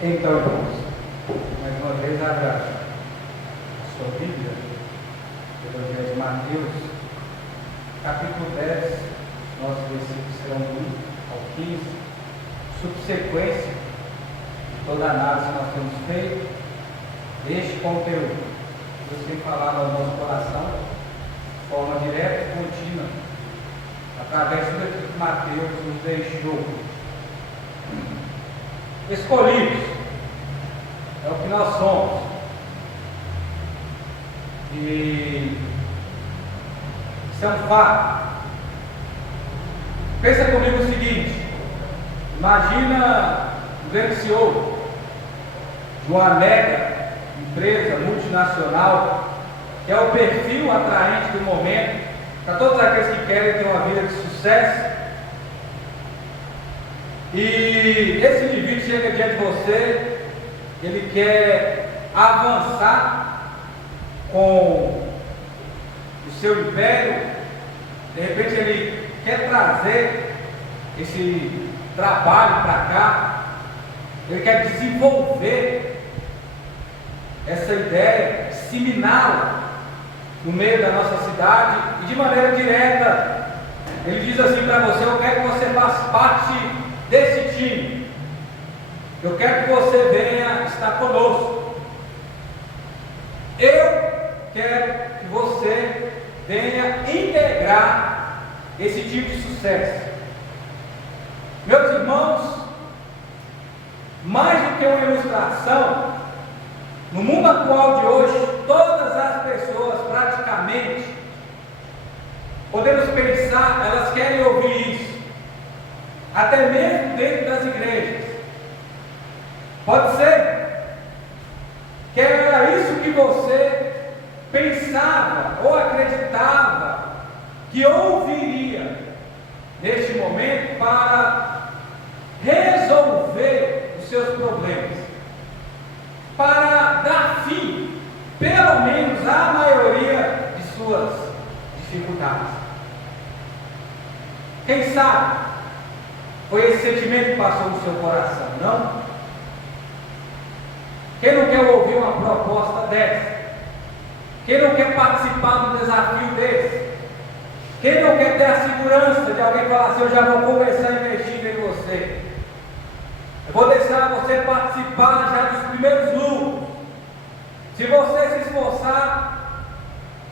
Então, irmãos, mais uma vez abra a sua Bíblia, Evangelho de Mateus, capítulo 10, nossos versículos serão do 1 ao 15, subsequência de toda a análise que nós temos feito, este conteúdo, Deus tem falado ao nosso coração, de forma direta e contínua, através de tudo aquilo que Mateus nos deixou. Escolhidos, é o que nós somos, e isso é um fato. Pensa comigo o seguinte: imagina um grande CEO de uma mega empresa multinacional, que é o perfil atraente do momento para todos aqueles que querem ter uma vida de sucesso. E esse indivíduo chega diante de você, ele quer avançar com o seu império, de repente ele quer trazer esse trabalho para cá, ele quer desenvolver essa ideia, disseminá-la no meio da nossa cidade e de maneira direta. Ele diz assim para você: eu quero que você faça parte desse time, eu quero que você venha estar conosco, eu quero que você venha integrar esse tipo de sucesso. Meus irmãos, mais do que uma ilustração, no mundo atual de hoje, todas as pessoas praticamente, podemos pensar, elas querem ouvir isso, até mesmo dentro das igrejas. Pode ser que era isso que você pensava ou acreditava que ouviria neste momento para resolver os seus problemas, para dar fim, pelo menos, à maioria de suas dificuldades. Quem sabe foi esse sentimento que passou no seu coração, não? Quem não quer ouvir uma proposta dessa? Quem não quer participar do desafio desse? Quem não quer ter a segurança de alguém falar assim: eu já vou começar investindo em você, eu vou deixar você participar já dos primeiros lucros, se você se esforçar,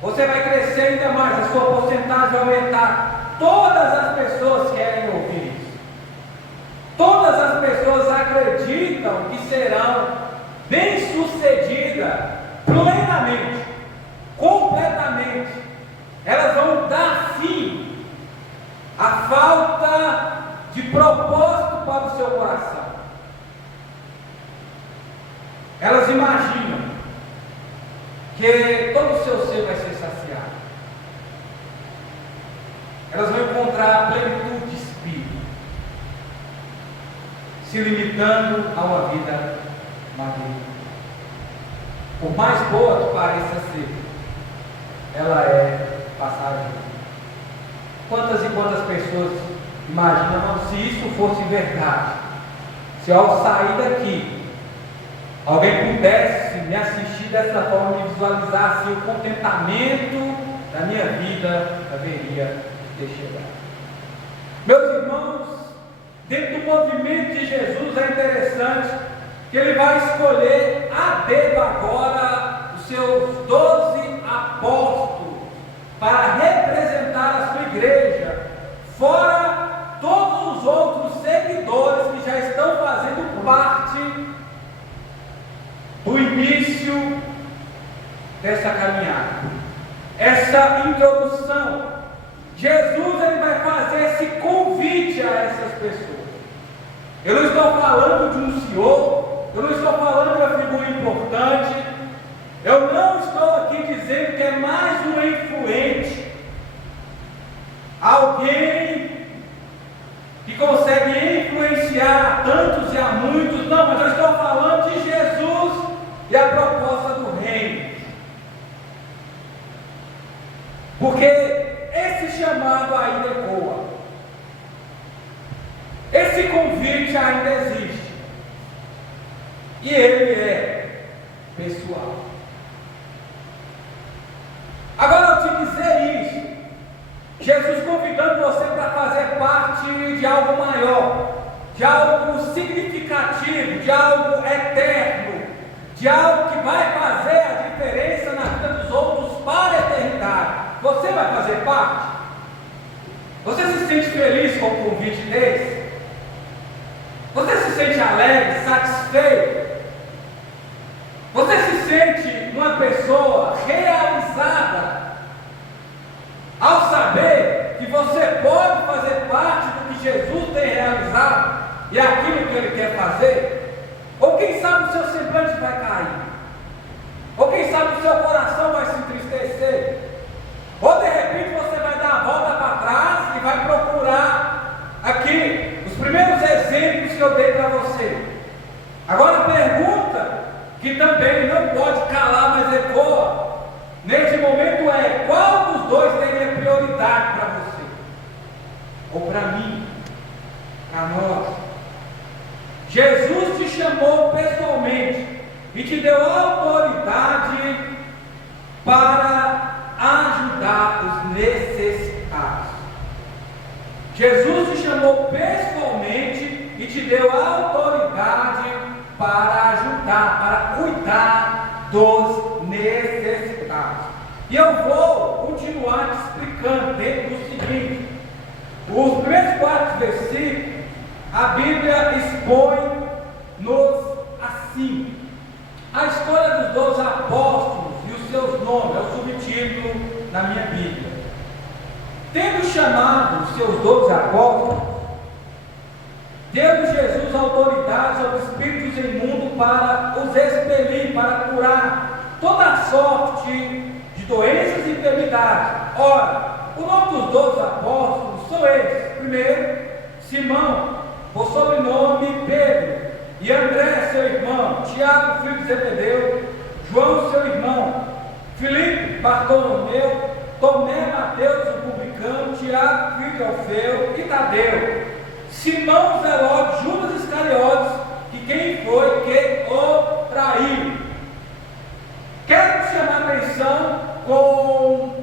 você vai crescer ainda mais, a sua porcentagem vai aumentar. Todas as pessoas querem ouvir isso. Todas as pessoas acreditam que serão bem-sucedidas plenamente, completamente. Elas vão dar fim à falta de propósito para o seu coração. Elas imaginam que todo o seu ser vai ser saciado. Elas vão encontrar a plenitude de espírito, se limitando a uma vida magnífica. Por mais boa que pareça ser, ela é passageira. Quantas e quantas pessoas imaginam, se isso fosse verdade, se ao sair daqui, alguém pudesse me assistir dessa forma, me visualizar assim, o contentamento da minha vida haveria de ter chegado. Meus irmãos, dentro do movimento de Jesus é interessante que ele vai escolher a dedo agora os seus 12 apóstolos para representar a sua igreja, fora todos os outros seguidores que já estão fazendo parte do início dessa caminhada, essa introdução. Jesus ele vai fazer esse convite a essas pessoas. Eu não estou falando de um senhor, eu não estou falando de uma figura importante, eu não estou aqui dizendo que é mais um influente, alguém que consegue influenciar a tantos e a muitos. Não, mas eu estou falando de Jesus e a proposta do reino. Porque esse chamado ainda ecoa, esse convite ainda existe. E Ele é pessoal. Agora, ao te dizer isso, Jesus convidando você para fazer parte de algo maior, de algo significativo, de algo eterno, de algo que vai fazer a diferença na vida dos outros para a eternidade. Você vai fazer parte? Você se sente feliz com o convite desse? Você se sente alegre, satisfeito? Você se sente uma pessoa realizada ao saber que você pode fazer parte do que Jesus tem realizado e aquilo que Ele quer fazer? Ou quem sabe o seu semblante vai cair? Ou quem sabe o seu coração vai se entristecer? Ou de repente você vai dar a volta para trás e vai procurar aqui os primeiros exemplos que eu dei para você. Agora a pergunta que também não pode calar, mas ecoa neste momento é: qual dos dois teria prioridade para você? Ou para mim? Para nós? Jesus te chamou pessoalmente e te deu autoridade para ajudar os necessitados. Jesus te chamou pessoalmente e te deu autoridade para ajudar, para cuidar dos necessitados. E eu vou continuar te explicando dentro do seguinte: os primeiros 4 versículos, a Bíblia expõe-nos assim: a escolha dos 12 apóstolos e os seus nomes, é o subtítulo na minha Bíblia. Tendo chamado os seus 12 apóstolos, deu Jesus autoridade sobre espíritos imundos para os expelir, para curar toda sorte de doenças e enfermidades. Ora, o nome dos 12 apóstolos são eles: primeiro, Simão, por sobrenome Pedro, e André, seu irmão, Tiago, filho de Zebedeu, João, seu irmão, Filipe, Bartolomeu, Tomé, Mateus, o publicano, Tiago, filho de Alfeu, e Tadeu, Simão Zelote, Judas Iscariotes, que quem foi que o traiu. Quero chamar a atenção com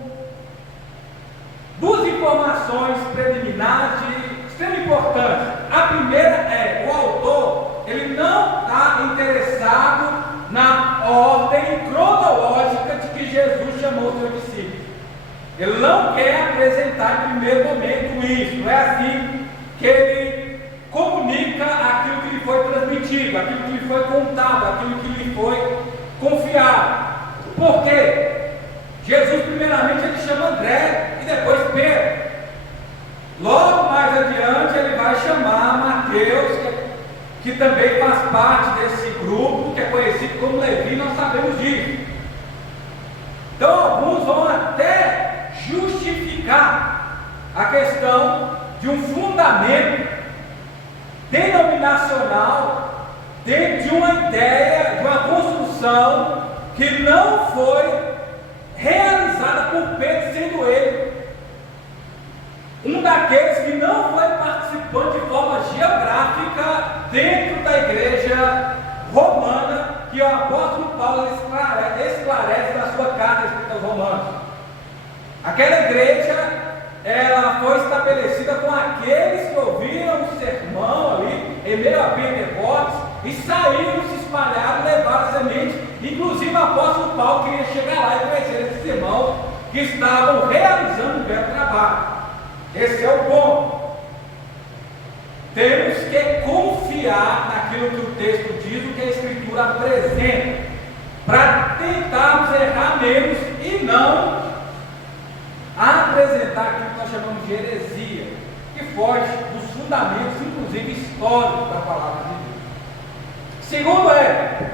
2 informações preliminares de extrema importância. A primeira é: o autor, ele não está interessado na ordem cronológica de que Jesus chamou os seus discípulos. Ele não quer apresentar em primeiro momento isso. Não é assim que ele comunica aquilo que lhe foi transmitido, aquilo que lhe foi contado, aquilo que lhe foi confiado. Por quê? Jesus primeiramente ele chama André e depois Pedro. Logo mais adiante ele vai chamar Mateus, que também faz parte desse grupo, que é conhecido como Levi, nós sabemos disso. Então alguns vão até justificar a questão de um fundamento denominacional dentro de uma ideia, de uma construção que não foi realizada por Pedro, sendo ele um daqueles que não foi participante de forma geográfica dentro da igreja romana, que o apóstolo Paulo esclarece na sua carta escrita aos Romanos. Aquela igreja, ela foi estabelecida com aqueles que ouviram o sermão ali em meio a Pentecostes e saíram, se espalharam, levaram a semente. Inclusive o apóstolo Paulo queria chegar lá e conhecer esses irmãos que estavam realizando um belo trabalho. Esse é o ponto. Temos que confiar naquilo que o texto diz, o que a Escritura apresenta, para tentarmos errar menos e não apresentar aquilo que nós chamamos de heresia, que foge dos fundamentos, inclusive históricos, da palavra de Deus. Segundo é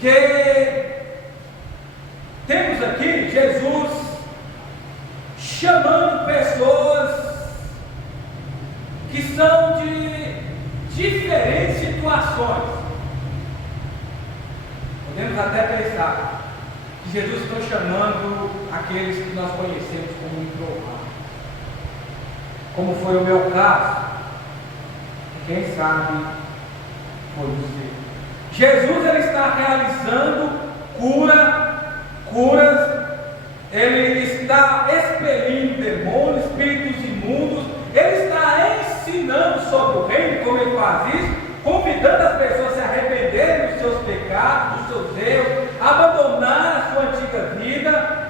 que temos aqui Jesus chamando pessoas que são de diferentes situações. Podemos até pensar que Jesus está chamando aqueles que nós conhecemos como improváveis, como foi o meu caso, e quem sabe foi o seu. Jesus ele está realizando curas, ele está expelindo demônios, espíritos imundos, ele está ensinando sobre o reino, como ele faz isso, convidando as pessoas a se arrependerem dos seus pecados, dos seus erros, abandonar a sua antiga vida.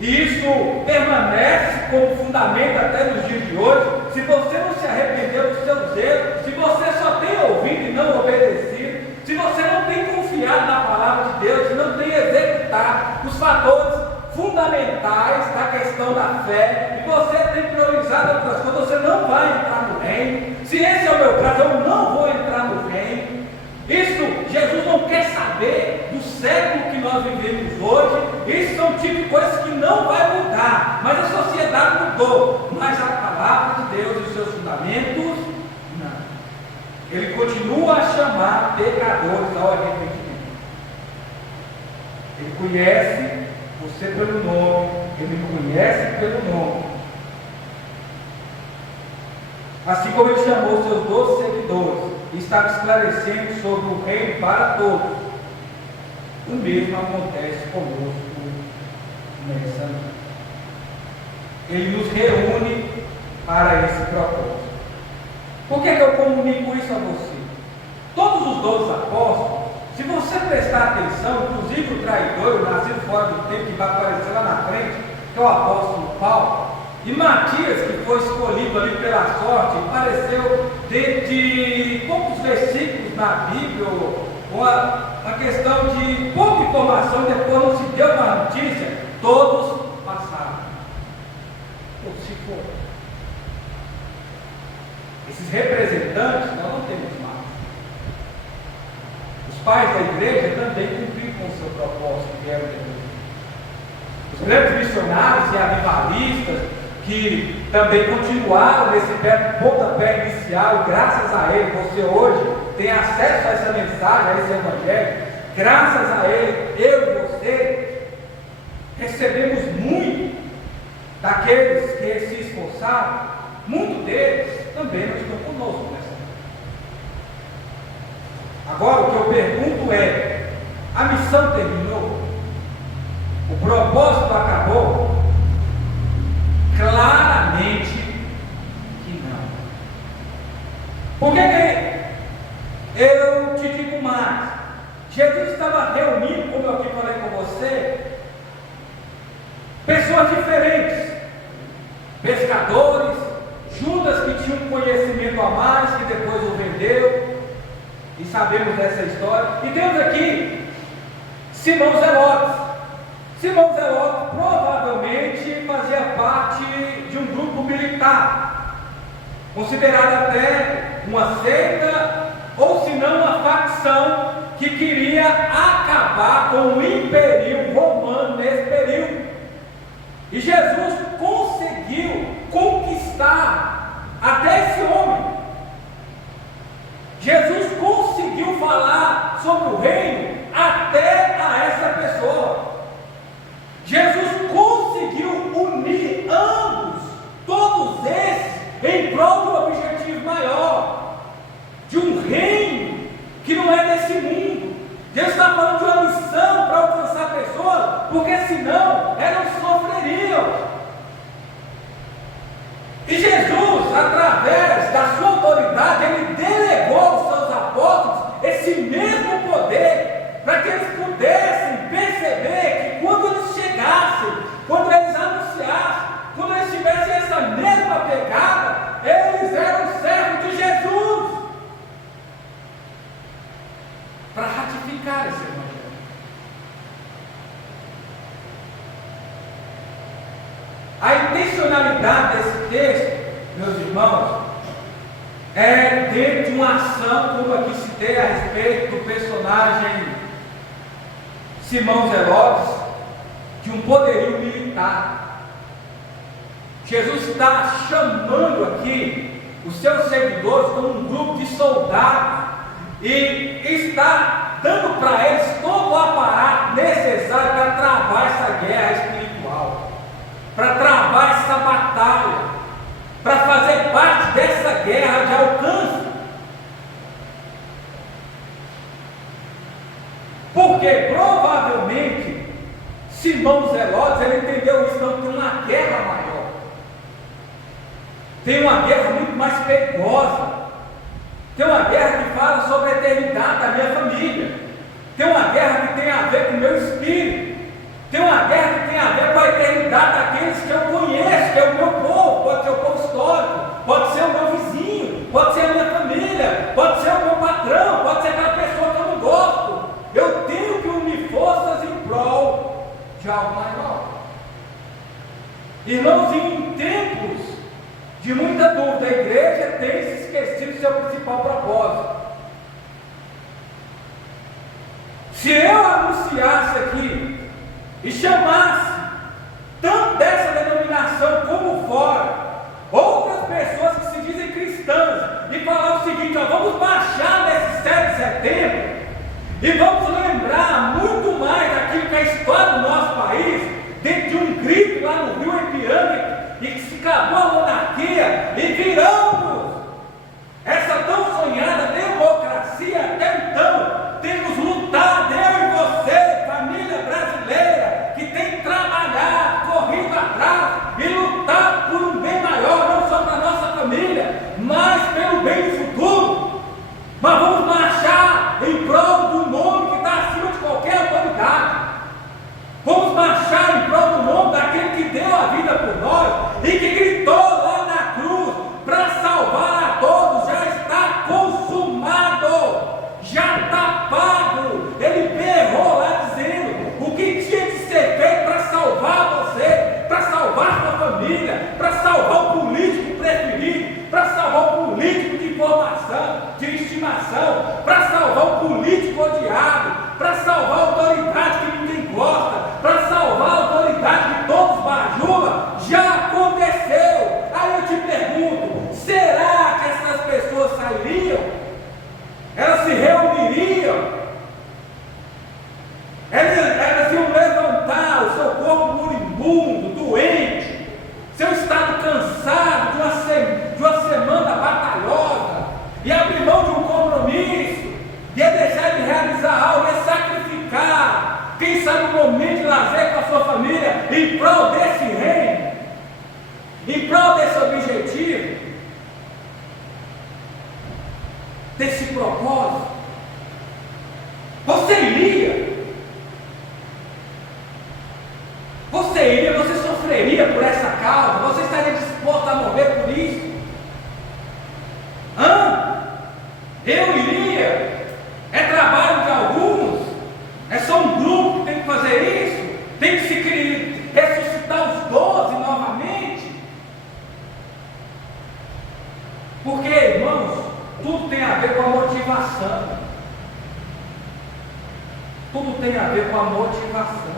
E isso permanece como fundamento até nos dias de hoje. Se você não se arrependeu dos seus erros, se você só tem ouvido e não obedecido, se você não tem confiado na palavra de Deus, se não tem executado os fatores fundamentais da questão da fé, e você tem priorizado outras coisas, você não vai entrar no reino. Se esse é o meu caso, eu não vou entrar no reino. Isso, Jesus não quer saber do século que nós vivemos hoje. Isso são tipo de coisas que não vai mudar, mas a sociedade mudou, mas a palavra de Deus e os seus fundamentos, não. Ele continua a chamar pecadores ao arrependimento. Ele conhece você pelo nome, ele me conhece pelo nome. Assim como ele chamou seus 12 seguidores e estava esclarecendo sobre o reino para todos, o mesmo acontece conosco nessa noite. Ele nos reúne para esse propósito. Por que eu comunico isso a você? Todos os 12 apóstolos, se você prestar atenção, inclusive o traidor, o nascido fora do tempo, que vai aparecer lá na frente, que é o apóstolo Paulo, e Matias, que foi escolhido ali pela sorte, apareceu dentro de poucos versículos na Bíblia, uma questão de pouca informação, depois não se deu uma notícia, todos passaram, todos se foram. Esses representantes nós não temos mais. Os pais da igreja também cumpriram com o seu propósito, que era o dever. Os grandes missionários e avivalistas, que também continuaram nesse pontapé inicial, e graças a ele, você hoje tem acesso a essa mensagem, a esse evangelho. Graças a ele, eu e você recebemos muito daqueles que se esforçaram. Muitos deles também não estão conosco nessa noite. Agora o que eu pergunto é: a missão terminou? O propósito acabou? Claramente que não. Por que eu te digo mais? Jesus estava reunindo, como eu aqui falei com você, pessoas diferentes, pescadores, Judas, que tinha um conhecimento a mais, que depois o vendeu, e sabemos dessa história. E temos aqui Simão Zelotes. Simão Zelotes provavelmente fazia parte de um grupo militar, considerado até uma seita, ou se não uma facção, que queria acabar com o império romano nesse período. E Jesus conseguiu conquistar até esse homem. Jesus conseguiu falar sobre o reino até a essa pessoa. Jesus conseguiu unir ambos, todos esses, em prol de um objetivo maior, de um reino que não é desse mundo. Deus está falando de uma missão para alcançar pessoas, porque senão elas sofreriam. E Jesus, através da sua autoridade, ele delegou aos seus apóstolos esse mesmo poder, para que eles pudessem perceber que quando eles chegassem, quando eles anunciassem, quando eles tivessem essa mesma pegada, eles eram servos de Jesus, para ratificar esse evangelho. A intencionalidade desse texto, meus irmãos, é dentro de uma ação, como aqui citei a respeito do personagem Simão Zelotes, de um poderio militar. Jesus está chamando aqui os seus seguidores como um grupo de soldados e está dando para eles todo o aparato necessário para travar essa guerra espiritual, para travar essa batalha, para fazer parte dessa guerra de alcance. irmão dos Herodes, ele entendeu isso, não, tem uma guerra maior, tem uma guerra muito mais perigosa, tem uma guerra que fala sobre a eternidade da minha família, tem uma guerra que tem a ver com o meu espírito, tem uma guerra que tem a ver com a eternidade daqueles que eu conheço, que é o meu povo, pode ser o povo histórico, pode ser o meu vizinho, pode ser a minha família, pode ser o meu patrão, pode ser aquela pessoa que eu não gosto. Eu tenho que unir forças em prol de algo maior. Irmãos, em tempos de muita dúvida, a igreja tem se esquecido do seu principal propósito. Se eu anunciasse aqui e chamasse, tanto dessa denominação como fora, outras pessoas que se dizem cristãs, e falar o seguinte: ó, vamos marchar nesse 7 de setembro, e vamos lembrar muito mais daquilo que é a história do nosso país, dentro de um grito lá no Rio Ipiranga, e que se acabou a monarquia, e viramos essa tão sonhada democracia. Até então, temos lutado, eu e você, família brasileira, que tem trabalhado, corrido atrás e lutado por um bem maior, não só para a nossa família, mas pelo bem do futuro. Mas vamos marchar em prol do nome que está acima de qualquer autoridade. Vamos marchar em prol do nome daquele que deu a vida por nós e que gritou lá na cruz para salvar a todos. Já está consumado, já está pago. Ele berrou lá dizendo o que tinha de ser feito para salvar você, para salvar sua família, para salvar o político preferido, para salvar o político de informação, de estimação, para salvar o político odiado, para salvar a autoridade que ninguém gosta, para salvar a autoridade que todos bajulam. Já aconteceu. Aí eu te pergunto: será que essas pessoas sairiam? Elas se reuniriam? Elas iam levantar o seu corpo moribundo, doente, seu estado cansado de uma semana batalhosa, e abrir mão de um compromisso, ia deixar de realizar algo, ia sacrificar, quem sabe, um momento de lazer com a sua família, em prol desse reino, em prol desse objetivo, desse propósito? Você iria? Você sofreria por essa causa? Você estaria disposto a morrer por isso? Eu iria? É trabalho de alguns? É só um grupo que tem que fazer isso? Tem que se ressuscitar os 12 novamente? Porque, irmãos, tudo tem a ver com a motivação. Tudo tem a ver com a motivação.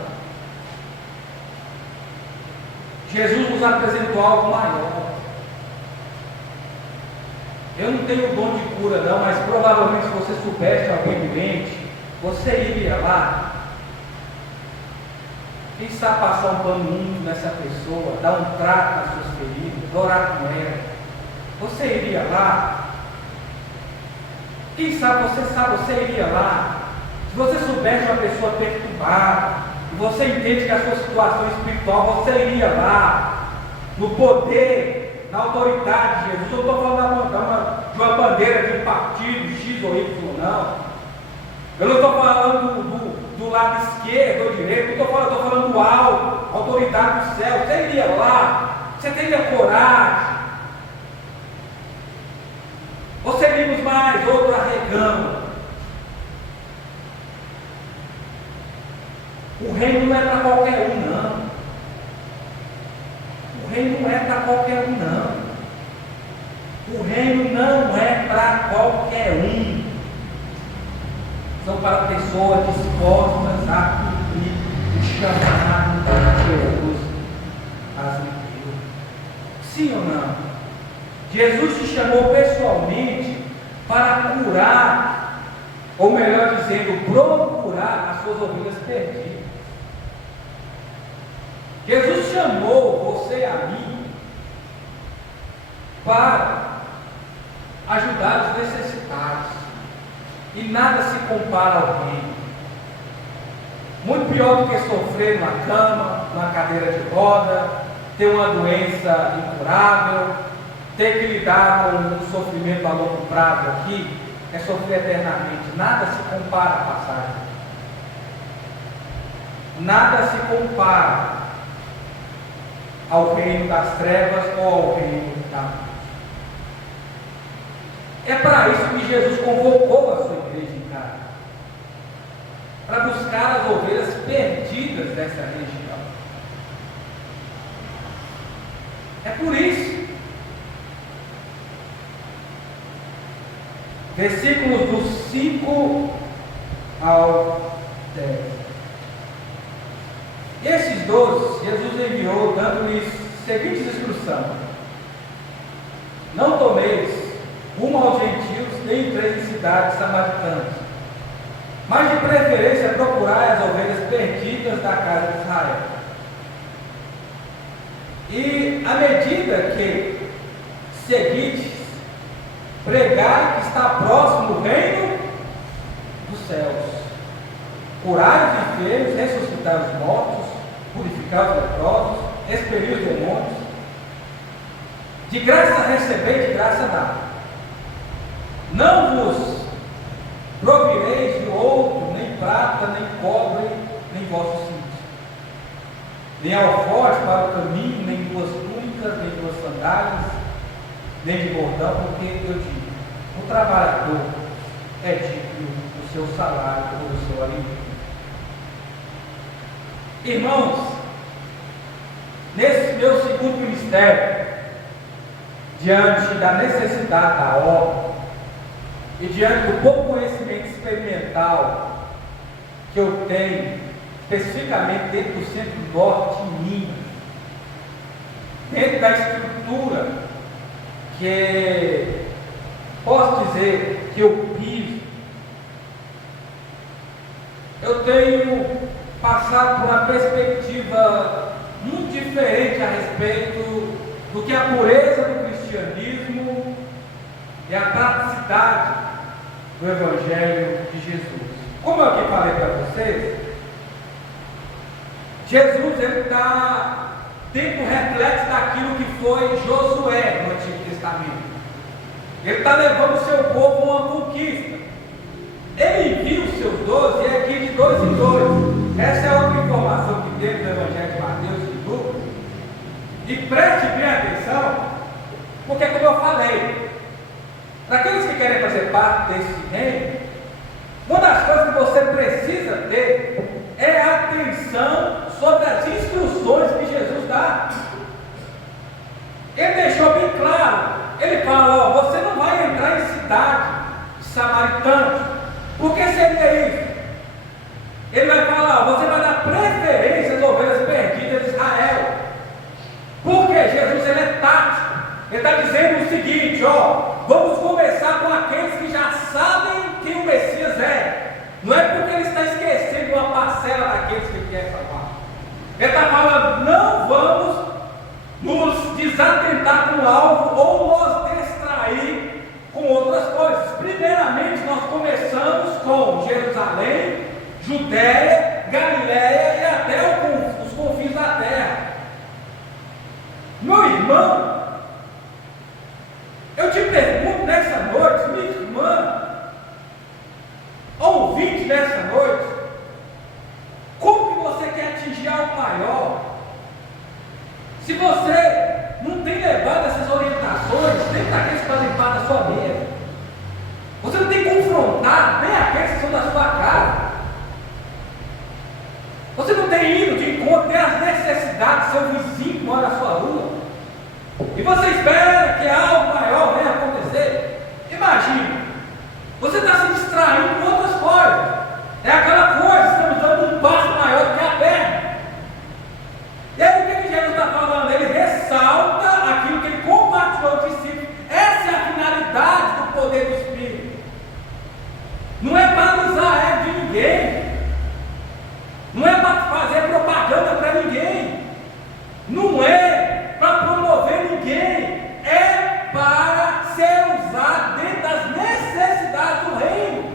Jesus nos apresentou algo maior. Eu não tenho dom de cura não, mas provavelmente se você soubesse alguém doente, você iria lá, quem sabe passar um pano úmido nessa pessoa, dar um trato nas suas feridas, orar com ela. Você iria lá? Quem sabe, você iria lá. Se você soubesse de uma pessoa perturbada, e você entende que a sua situação espiritual, você iria lá, no poder, na autoridade de Jesus. Eu não estou falando de uma bandeira de um partido X ou Y, não. Eu não estou falando do lado esquerdo ou direito, eu estou falando do alto, autoridade do céu. Você iria lá, você teria coragem. Ou seríamos mais outro arregão? O reino não é para qualquer um, não. O reino não é para qualquer um, não. O reino não é para qualquer um. São para pessoas dispostas a cumprir o chamado que Jesus as deu. Sim ou não? Jesus te chamou pessoalmente para curar, ou melhor dizendo, procurar as suas ovelhas perdidas. Jesus chamou você e a mim para ajudar os necessitados, e nada se compara ao reino. Muito pior do que sofrer numa cama, numa cadeira de roda, ter uma doença incurável, ter que lidar com um sofrimento a longo prazo aqui, é sofrer eternamente. Nada se compara à passagem. Nada se compara ao reino das trevas ou ao reino da luz. É para isso que Jesus convocou a sua igreja em casa, para buscar as ovelhas perdidas dessa região. É por isso. Versículos do 5 ao 10. Esses 12, Jesus enviou, dando-lhes seguintes instruções: não tomeis rumo aos gentios, nem entreis em cidades samaritanas, mas de preferência procurai as ovelhas perdidas da casa de Israel. E à medida que seguides, pregai que está próximo o reino dos céus. Curai os enfermos, ressuscitai os mortos, purificar os leprosos, expelir os demônios. De graça recebei, de graça dá. Não vos provireis de ouro, nem prata, nem cobre, nem vosso cinto, nem alforje para o caminho, nem duas túnicas, nem duas sandálias, nem de bordão, porque eu digo: o trabalhador é digno do seu salário ou do seu alimento. Irmãos, nesse meu segundo ministério, diante da necessidade da obra e diante do pouco conhecimento experimental que eu tenho, especificamente dentro do Centro-Norte de Minas, dentro da estrutura que posso dizer que eu piso, eu tenho passado por uma perspectiva muito diferente a respeito do que é a pureza do cristianismo e a praticidade do Evangelho de Jesus. Como eu aqui falei para vocês, Jesus está dentro do reflexo daquilo que foi Josué no Antigo Testamento. Ele está levando o seu povo a uma conquista. Ele envia os seus 12 e é aqui de 2 em 2. Essa é outra informação que tem do Evangelho de Mateus e de Lucas. E preste bem atenção, porque como eu falei, para aqueles que querem fazer parte desse reino, uma das coisas que você precisa ter é atenção sobre as instruções que Jesus dá. Ele deixou bem claro, ele fala: ó, você não vai entrar em cidade samaritana, porque seria isso? Ele vai falar: ó, você vai dar preferência às ovelhas perdidas de Israel, porque Jesus ele é tático. Ele está dizendo o seguinte: ó, vamos começar com aqueles que já sabem quem o Messias é. Não é porque ele está esquecendo uma parcela daqueles que ele quer salvar. Ele está falando: não vamos nos desatentar com o alvo ou nos distrair com outras coisas. Primeiramente, nós começamos com Jerusalém, Judéia, Galiléia e até os confins da terra. Meu irmão, eu te pergunto nessa noite, minha irmã, ouvinte nessa noite, como que você quer atingir algo maior? Se você não tem levado essas orientações dentro daqueles que fazem parte da sua mesa, você não tem confrontado nem aqueles que são da sua casa, você não tem ido de encontro às necessidades do seu vizinho que mora na sua rua, e você espera que algo maior venha acontecer. Imagina, você está se distraindo com outras coisas. É aquela coisa, estamos dando um passo maior do que a perna. E aí o que Jesus está falando? Ele ressalta aquilo que ele compartilhou com os discípulos. Essa é a finalidade do poder do Espírito. Não é para usar ego de ninguém, não é para fazer propaganda para ninguém, não é para promover ninguém, é para ser usado dentro das necessidades do reino.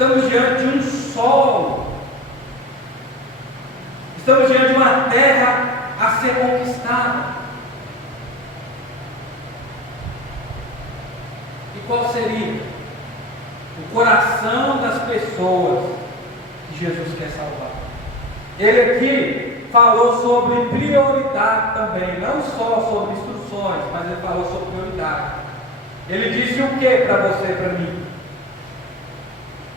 Estamos diante de um sol. Estamos diante de uma terra a ser conquistada. E qual seria o coração das pessoas que Jesus quer salvar? Ele aqui falou sobre prioridade também, não só sobre instruções, mas ele falou sobre prioridade. Ele disse o que para você e para mim?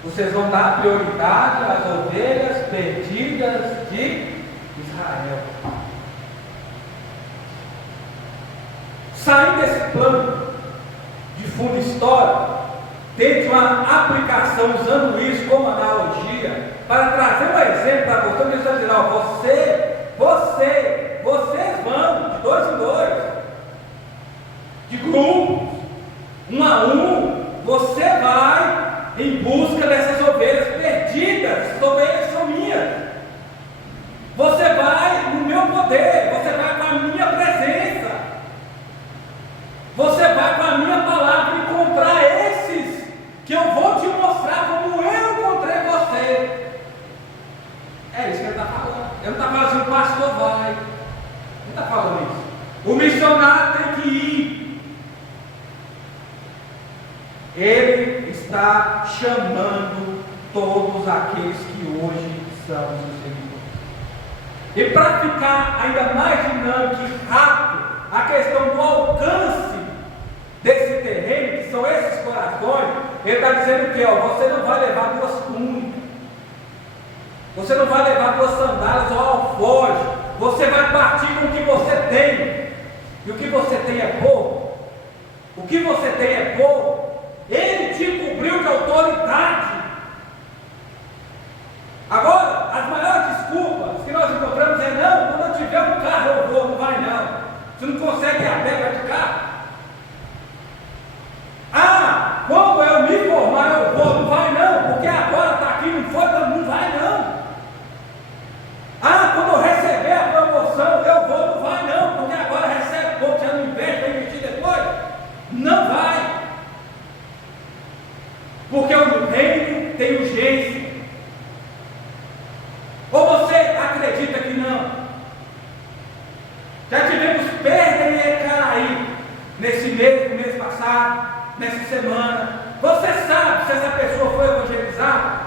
Vocês vão dar prioridade às ovelhas perdidas de Israel. Saindo desse plano de fundo histórico, tente uma aplicação usando isso como analogia, para trazer um exemplo para você. Ele está dizendo: ó, vocês vão de dois em dois, de grupos, um a um, você vai em busca dessas ovelhas perdidas. Essas ovelhas são minhas. Você vai no meu poder, você vai com a minha presença, você vai com a minha palavra encontrar esses que eu vou te mostrar como eu encontrei você. É isso que ele está falando. Ele não está falando assim: o pastor vai. Ele está falando isso. O missionário tem que ir. Ele está chamando todos aqueles que hoje são seus seguidores. E para ficar ainda mais dinâmico e rápido, a questão do alcance desse terreno, que são esses corações, ele está dizendo que você não vai levar duas túnicas, você não vai levar duas sandálias ou alforje, você vai partir com o que você tem, e o que você tem é pouco. O que você tem é pouco. Ele te cobriu de autoridade. Agora, as maiores desculpas que nós encontramos é: não, quando eu tiver um carro eu vou. Não vai não. Você não consegue ir a pé, vai de carro. Ah, quando eu me formar eu vou. Não vai não, porque agora está aqui, não foi, não vai não. Ah, quando eu receber a promoção eu vou. Não vai não, porque agora recebe pouco, já não investe, vai investir depois. Não vai. Porque o reino tem urgência. Ou você acredita que não? Já tivemos perda em Ecaraí nesse mês, no mês passado, nessa semana. Você sabe se essa pessoa foi evangelizada?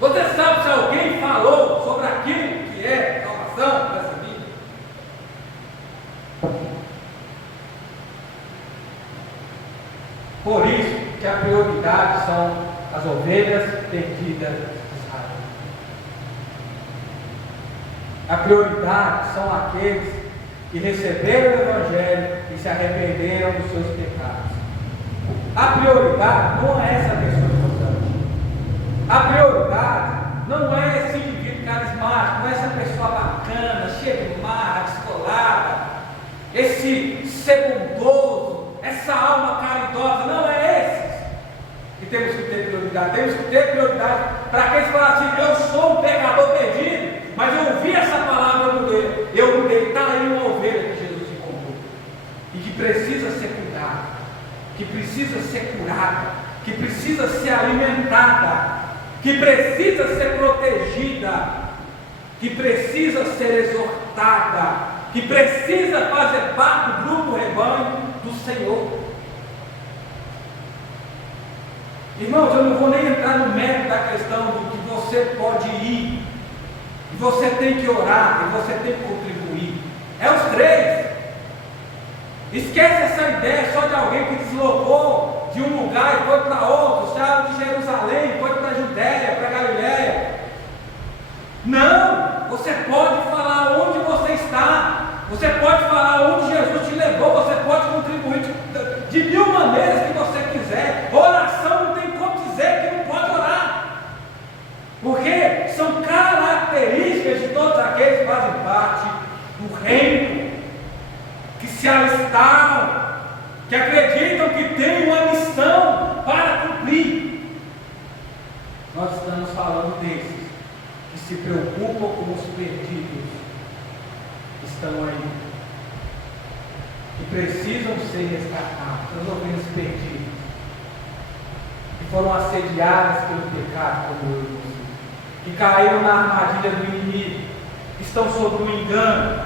Você sabe se alguém falou sobre aquilo que é salvação dessa vida? Por isso que a prioridade são as ovelhas perdidas de Israel. A prioridade são aqueles que receberam o Evangelho e se arrependeram dos seus pecados. A prioridade não é essa pessoa importante. A prioridade não é esse indivíduo carismático, não é essa pessoa bacana, cheia de marra, descolada, esse ser bondoso, essa alma caridosa. Não é esse que temos que ter prioridade. Temos que ter prioridade para aqueles que falam assim: eu sou um pecador perdido, mas eu ouvi essa palavra, eu mudei. Está aí uma ovelha que Jesus encontrou e que precisa ser cuidada, que precisa ser curada, que precisa ser alimentada, que precisa ser protegida, que precisa ser exortada, que precisa fazer parte do grupo rebanho do Senhor. Irmãos, eu não vou nem entrar no mérito da questão do que você pode ir, e você tem que orar, e você tem que contribuir. É os três. Esquece essa ideia só de alguém que deslocou de um lugar e foi para outro, saiu de Jerusalém, foi para a Judéia, para a Galiléia. Não, você pode falar onde você está, você pode falar onde Jesus te levou, você pode contribuir de mil maneiras que você quiser. Oração não tem como dizer que não pode orar, porque são características de todos aqueles que fazem parte do reino, que se alistaram, que acreditam que têm uma missão para cumprir. Nós estamos falando desses que se preocupam com os perdidos, estão aí, que precisam ser resgatados, as ovelhas perdidas. E foram assediadas pelo pecado, como eu e você, que caíram na armadilha do inimigo, que estão sob o engano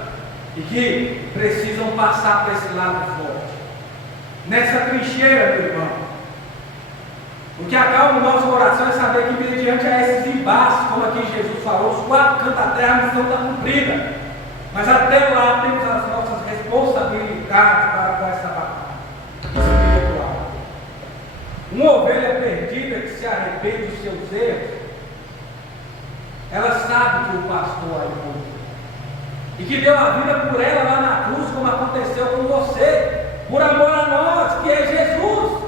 e que precisam passar para esse lado forte. Nessa trincheira, meu irmão, o que acalma o nosso coração é saber que, mediante a esses embates, como aqui Jesus falou, os 4 cantos da terra, a missão está cumprida. Mas até lá temos as nossas responsabilidades para com essa batalha espiritual. Uma ovelha perdida que se arrepende dos seus erros, ela sabe que o pastor a encontrou e que deu a vida por ela lá na cruz, como aconteceu com você, por amor a nós, que é Jesus.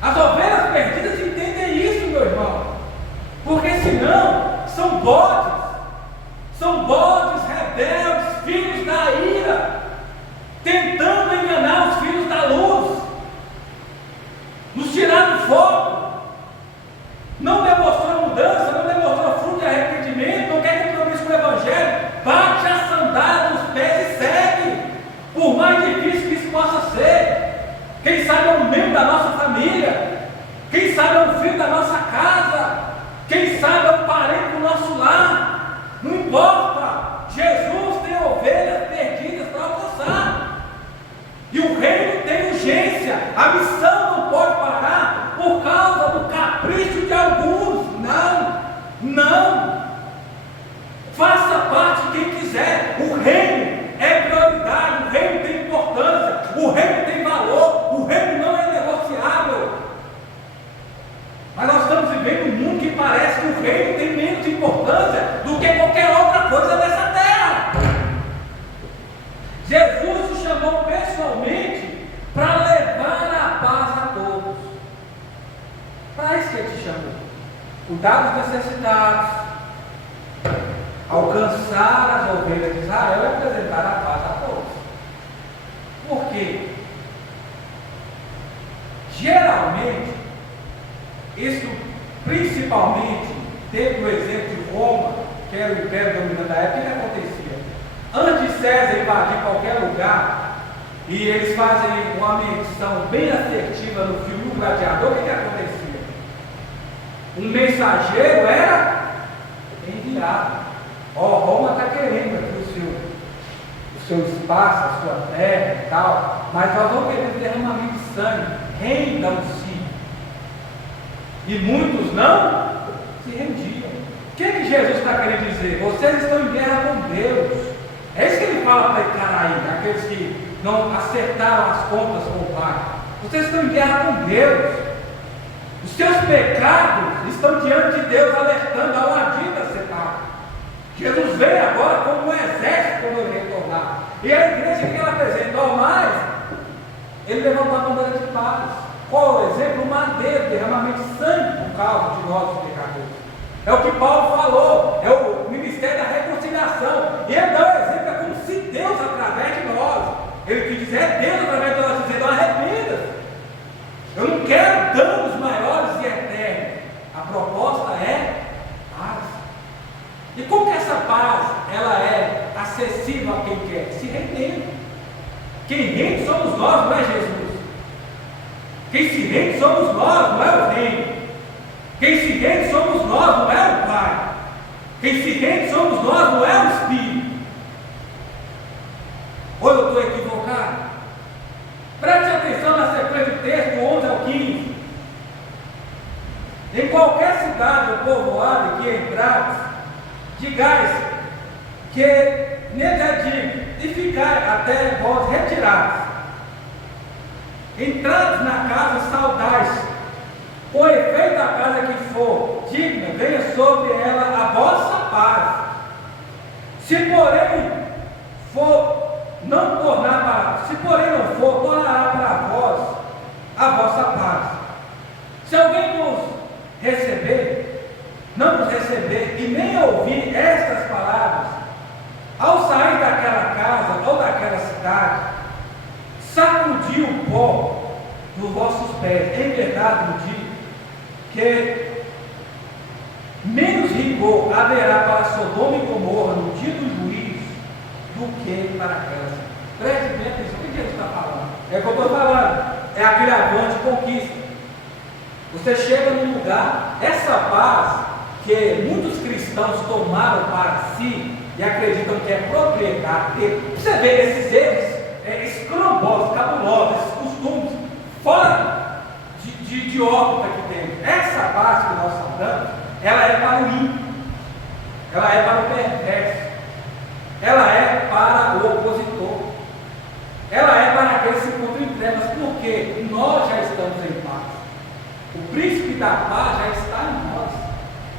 As ovelhas perdidas entendem isso, meu irmão, porque senão são bodes rebeldes, filhos da ira, tentando enganar os filhos da luz, nos tirar do fogo. Não demonstrou mudança, não demonstrou fruto de arrependimento, não quer compromisso com o Evangelho, bate a sandália nos pés e segue, por mais difícil que isso possa ser. Quem sabe é um membro da nossa família, quem sabe é um filho da nossa casa, quem sabe é um parente do nosso lar. Não importa, Jesus tem ovelhas perdidas para alcançar, e o reino tem urgência. A missão não pode parar por causa do capricho de alguns. Não, faça parte de quem quiser. O reino é prioridade, o reino tem importância, o reino tem valor, o reino não é negociável. Mas nós estamos vivendo um mundo que parece que o reino tem menos importância do que qualquer outra coisa dessa terra. Jesus te chamou pessoalmente para levar a paz a todos. Para isso que Ele te chamou. Cuidar dos necessitados, alcançar as ovelhas de Israel e apresentar a paz a todos. Por quê? Geralmente, isso principalmente teve o exemplo de Roma, que era o império dominante da época. O que acontecia? Antes de César invadir qualquer lugar, e eles fazem uma medição bem assertiva no filme do Gladiador, o que acontecia? Um mensageiro era enviado. Roma está querendo aqui o seu espaço, a sua terra e tal, mas nós não queremos derramamento de sangue, rendam-se. E muitos não se rendiam. O que Jesus está querendo dizer? Vocês estão em guerra com Deus. É isso que Ele fala para Icaraí, aqueles que não acertaram as contas com o Pai. Vocês estão em guerra com Deus. Os seus pecados estão diante de Deus, alertando ao agir da separada. Jesus vem agora como um exército quando Ele retornar. E a igreja que Ele apresenta ao mais, Ele levantou a bandeira de paz. Qual é o exemplo? O madeiro, derramamento de sangue por causa de nós, os pecadores. É o que Paulo falou, é o ministério da reconciliação. E ele dá o exemplo, é como se Deus, através de nós, Ele quis dizer, é Deus através de nós, dizendo, arrependa. Eu não quero danos maiores e eternos. A proposta é paz. E como que essa paz, ela é acessível a quem quer? Se rendendo. Quem rende somos nós, não é Jesus. Quem se rende somos nós, não é o reino. Quem se rende somos nós, não é o Pai. Quem se rende somos nós, não é o Espírito. Ou eu estou equivocado? Preste atenção na sequência do texto, 11 ao 15. Em qualquer cidade ou povoado que entrares, digais que nele é digno, e ficai até vós retirados. Entrados na casa, saudais. Com efeito, a casa que for digna, venha sobre ela a vossa paz. Se porém não for, tornará para vós a vossa paz. Se alguém nos receber, não nos receber e nem ouvir estas palavras, ao sair daquela casa ou daquela cidade, sacudir o pó dos vossos pés. Em verdade, eu digo que menos rigor haverá para Sodoma e Gomorra no dia do juízo do que para aquela cidade. Preste bem atenção, o que Jesus está falando? É o que eu estou falando, é aquele avante de conquista. Você chega num lugar, essa paz que muitos cristãos tomaram para si e acreditam que é propriedade. Você vê esses erros escrombólicos, cabulosos, esses costumes, fora de órbita que temos. Essa paz que nós falamos, ela é para o ímpio, ela é para o perverso, ela é para o opositor, ela é para aqueles que se encontram em trevas, porque nós já estamos em paz. O príncipe da paz já está em nós.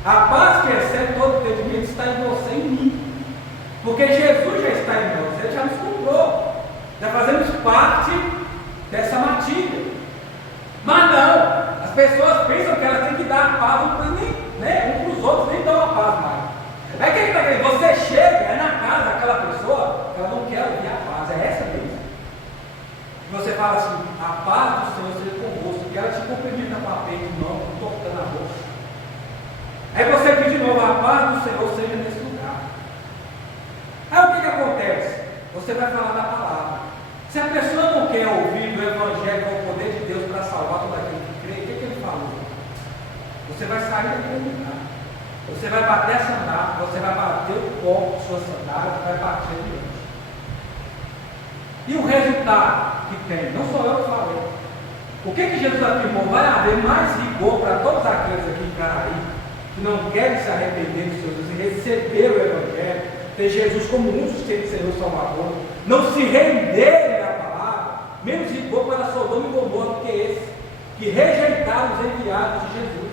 A paz que excede todo entendimento está em você e em mim, porque Jesus já está em nós, Ele já nos comprou, já fazemos parte dessa matilha. Mas não, as pessoas pensam que elas têm que dar a paz um para os outros, nem dão a paz mais. É que ele está querendo, você chega, é na casa daquela pessoa, ela não quer ouvir a paz, é essa mesmo. E você fala assim, a paz do Senhor seja convosco, que ela te cumprimenta com a peito, não, tocando a boca. Aí você diz de novo, a paz do Senhor seja nesse lugar. Aí o que acontece? Você vai falar da palavra. Se a pessoa não quer ouvir do Evangelho com o poder de Deus para salvar todo aquele que crê, o que ele falou? Você vai sair daquele lugar. Você vai bater a sandália, você vai bater o pó de sua sandália, vai bater diante. E o resultado que tem, não sou eu que falei. O que Jesus afirmou? Vai haver mais rigor para todos aqueles aqui em Caraí, que não querem se arrepender dos seus erros e receber o Evangelho, ter Jesus como um dos seus Senhor Salvador, não se renderem à palavra, menos rigor para Sodoma e Gomorra do que esse, que rejeitaram os enviados de Jesus.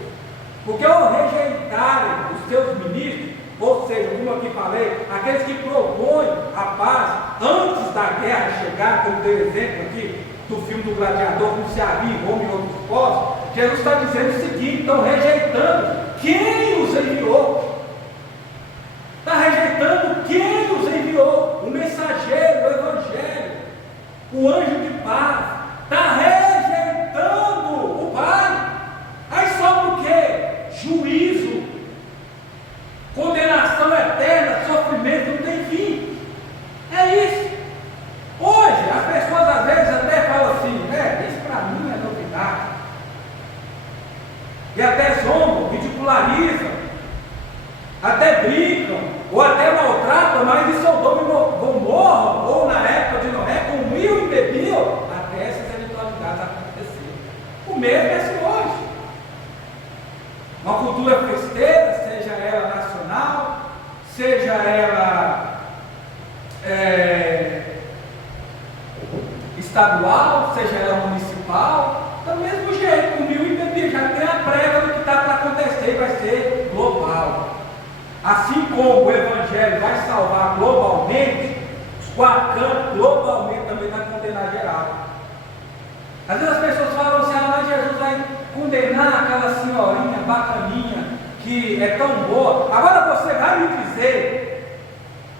Porque ao rejeitarem os seus ministros, ou seja, como aqui falei, aqueles que propõem a paz antes da guerra chegar, como deu exemplo aqui do filme do Gladiador, como se havia em Roma e outros povos, Jesus está dizendo o seguinte: estão rejeitando quem os enviou. Está rejeitando quem os enviou, o mensageiro, o Evangelho, o anjo de paz. Está rejeitando o Pai. Aí sobra o quê? Juízo, condenação eterna, sofrimento, não tem fim. É isso. Hoje, as pessoas às vezes até falam assim, isso para mim é novidade. E até zombam, ridicularizam, até brincam, ou até maltratam, mas em Sodoma e Gomorra, ou na época de Noé, comiam e bebiam, até essas eventualidades acontecerem. O mesmo é assim hoje. Uma cultura festeira, seja ela nacional, seja ela estadual, seja ela municipal, do mesmo jeito, comigo e bebi, já tem a prévia do que está para acontecer, vai ser global. Assim como o Evangelho vai salvar globalmente, os quatro cantos globalmente também vai condenar geral. Às vezes as pessoas falam assim, mas Jesus vai condenar aquela senhorinha bacaninha que é tão boa. Agora você vai me dizer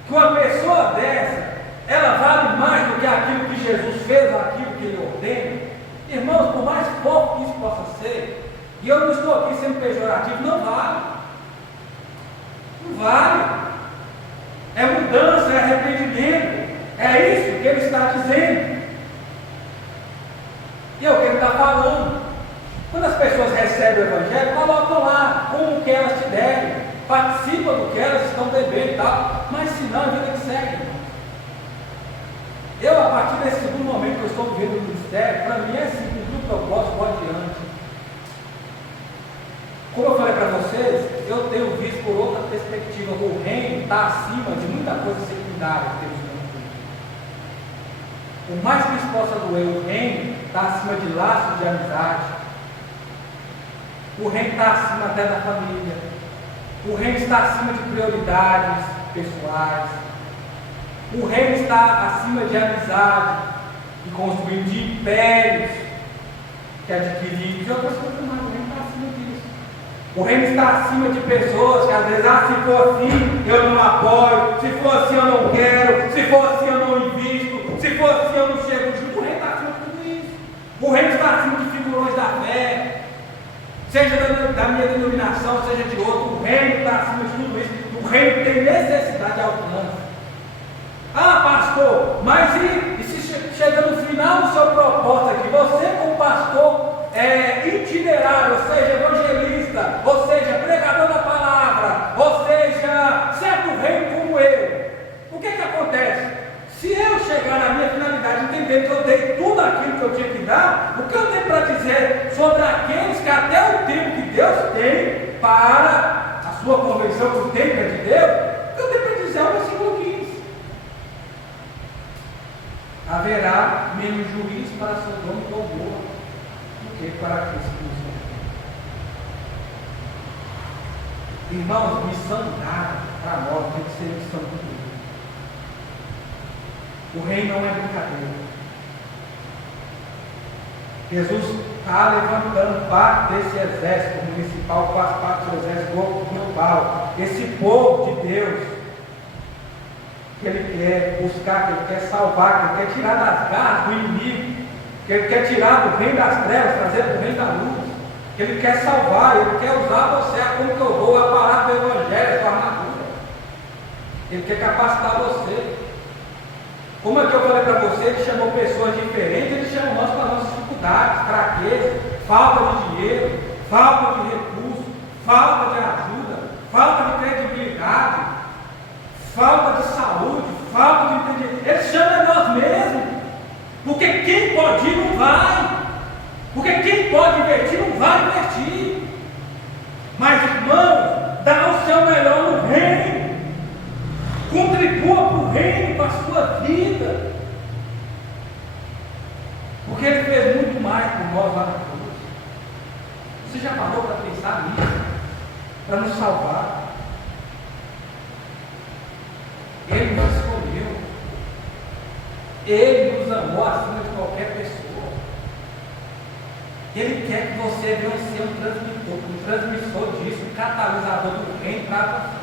que uma pessoa dessa, ela vale mais do que aquilo que Jesus fez, aquilo que Ele ordena? Irmãos, por mais pouco que isso possa ser, e eu não estou aqui sendo pejorativo, não vale. Não vale. É mudança, é arrependimento. É isso que Ele está dizendo. E é o que Ele está falando. Quando as pessoas recebem o Evangelho, colocam lá como que elas te devem, participam do que elas estão devendo e tal, mas se não, a vida que segue. Eu, a partir desse segundo momento que eu estou vivendo no ministério, para mim é simples, tudo que eu posso, vou adiante. Como eu falei para vocês, eu tenho visto por outra perspectiva, o reino está acima de muita coisa secundária que temos no mundo. Por mais que isso possa doer, o reino está acima de laços de amizade. O reino está acima até da família. O reino está acima de prioridades pessoais. O reino está acima de amizade e construindo de impérios que adquiriram de outras coisas mais. O reino está acima disso. O reino está acima de pessoas que às vezes, se for assim, eu não apoio, se for assim, eu não quero, se for assim, eu não invisto, se for assim, eu não chego junto. O reino está acima de tudo isso. O reino está acima de figurões da fé. Seja da minha denominação, seja de outro, o reino está acima de tudo isso. O reino tem necessidade de alcance. Ah, pastor, mas e se chega no final do seu propósito aqui, você como pastor itinerante, literário, ou seja, evangelista, ou seja, pregador da palavra, ou seja, servo do reino como eu. O que acontece? Se eu chegar na minha finalidade, entender que eu dei tudo aquilo que eu tinha que dar, o que eu tenho para dizer sobre aqueles que até o tempo que Deus tem para a sua convenção que o tempo é de Deus, o que eu tenho para dizer é o versículo 15. Haverá menos juízo para Sodoma e Gomorra do que para aqueles que nos amam. Irmãos, missão dada para nós tem que ser missão de Deus. O reino não é brincadeira. Jesus está levantando parte desse exército municipal, faz parte do exército global. Esse povo de Deus, que Ele quer buscar, que Ele quer salvar, que Ele quer tirar das garras do inimigo, que Ele quer tirar do reino das trevas, trazer para o reino da luz, que Ele quer salvar, Ele quer usar você, como que eu vou aparar do evangelho, sua armadura. Ele quer capacitar você. Como é que eu falei para você, Ele chamou pessoas diferentes, Ele chama nós para nossas dificuldades, fraquezas, falta de dinheiro, falta de recursos, falta de ajuda, falta de credibilidade, falta de saúde, falta de entendimento. Ele chama nós mesmos, porque quem pode ir não vai, porque quem pode investir não vai investir. Mas, irmãos, dá o seu melhor no reino. Contribua para o reino, para a sua vida. Porque Ele fez muito mais por nós lá na cruz. Você já parou para pensar nisso? Para nos salvar. Ele nos escolheu. Ele nos amou acima de qualquer pessoa. Ele quer que você venha ser um transmissor disso, um catalisador do reino para você.